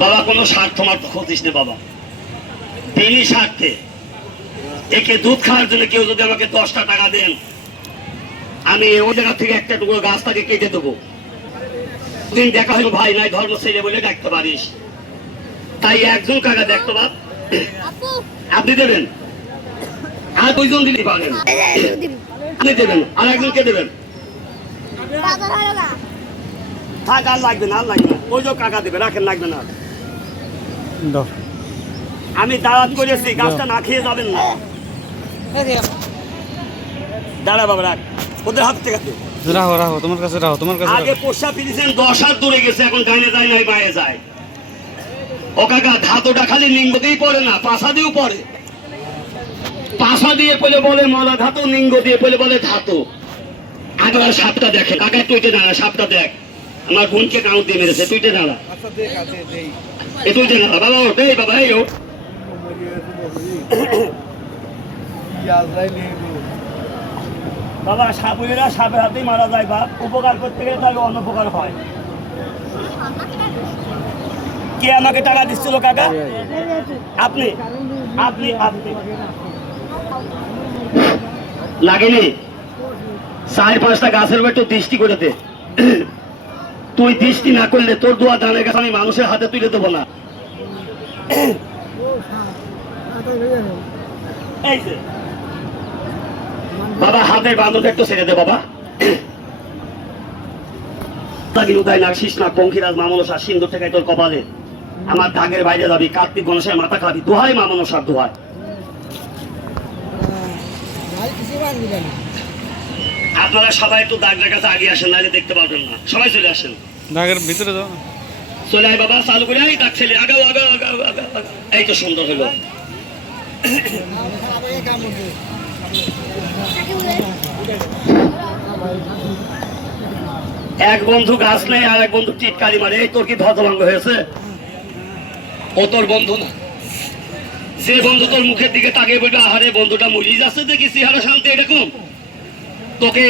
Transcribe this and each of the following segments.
বাবা কোনো স্বার্থ মার্থ খোঁজিস না বাবা, তিনি স্বার্থে একে দুধ খাওয়ার জন্য কেউ যদি আমাকে 10টা টাকা দেন, আমি ওই জায়গা থেকে একটা টুকরো গাছটাকে কেটে দেবো। দিন দেখা হলো ভাই নাই ধর্ম ছেলে বলে ডাকতে পারিস, তাই একজন কাকা দেখতো বাপ আপনি দেবেন, আর 2জন দিতে পারেন আপনি দেবেন, আর একজনকে দেবেন। থাক, আর লাগবে না, আর লাগবে না, ওই যে কাকা দেবে, রাখেন, লাগবে না। আমি দাওয়াত করেছি, গাছটা না খেয়ে যাবেন না। দাঁড়া বাবা, রাখ, ওদের হাত থেকে রাখো রাখো, তোমার কাছে রাখো, তোমার কাছে আগে পোষা ফিরেছেন 10 হাত দূরে গেছে, এখন গাইনে যায় নাই মায়ে যায়। ও কাকা, ধাতুটা খালি লিঙ্গ দিয়েই পড়ে না, পাশা দিয়েও পড়ে। পাশা দিয়ে পড়লে বলে মলা ধাতু, লিঙ্গ দিয়ে পড়লে বলে ধাতু। আগে সাপটা দেখে, কাকা তুইতে দাঁড়া, সাপটা দেখ, আমার বোনকে কাউন্ট দিয়ে মেরেছে, তুইতে দাঁড়া, এ তুইতে দাঁড়া বাবা, ওঠ এই বাবা, এই ওঠ। বাবা সাপুরেরা সাপের হাতেই মারা যায় বাপ, উপকার করতে গেলে তাহলে অনপকার হয়। কে আমাকে টাকা দিচ্ছিল কাকা? আপনি আপনি আপনি লাগেনি 4-5টা গাছের উপর একটু দৃষ্টি করে দে। তুই দৃষ্টি না করলে তোর দোয়া দানের কাছে আমি মানুষের হাতে তুলে দেবো না। এই যে বাবা, হাতের বান্ধবটা একটু ছেড়ে দে বাবা। উদয় না, শীষ না, পঙ্খিরাজ, মামনসা, সিন্দুর থেকে তোর কপালে, আমার দাগের বাইরে যাবি, কার্তিক গণেশের মাথা খাবি, দোহাই মামনসার দোহাই। আপনারা সবাই একটু দাগের কাছে আগে আসেন, নাহলে দেখতে পারবেন না, সবাই চলে আসেন, দাগের ভিতরে যাও, চলে আয় বাবা, চালু করে আয়, দাগ ছেলে আগাও আগাও আগাও আগাও। এই তো সুন্দর হলো। এক বন্ধু গাছ নেই, আর এক বন্ধু টিটকারি মারে, এই তোর কি ধ্বজভঙ্গ হয়েছে? ও তোর বন্ধু না। যে বন্ধু তোর মুখের দিকে তাকিয়ে বলবে আহারে বন্ধুটা মরিয়ে যাচ্ছে, দেখি চেহারা শান্তি এরকম, তোকে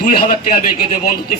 2000 টাকা বের করে দেবে বন্ধু, তুই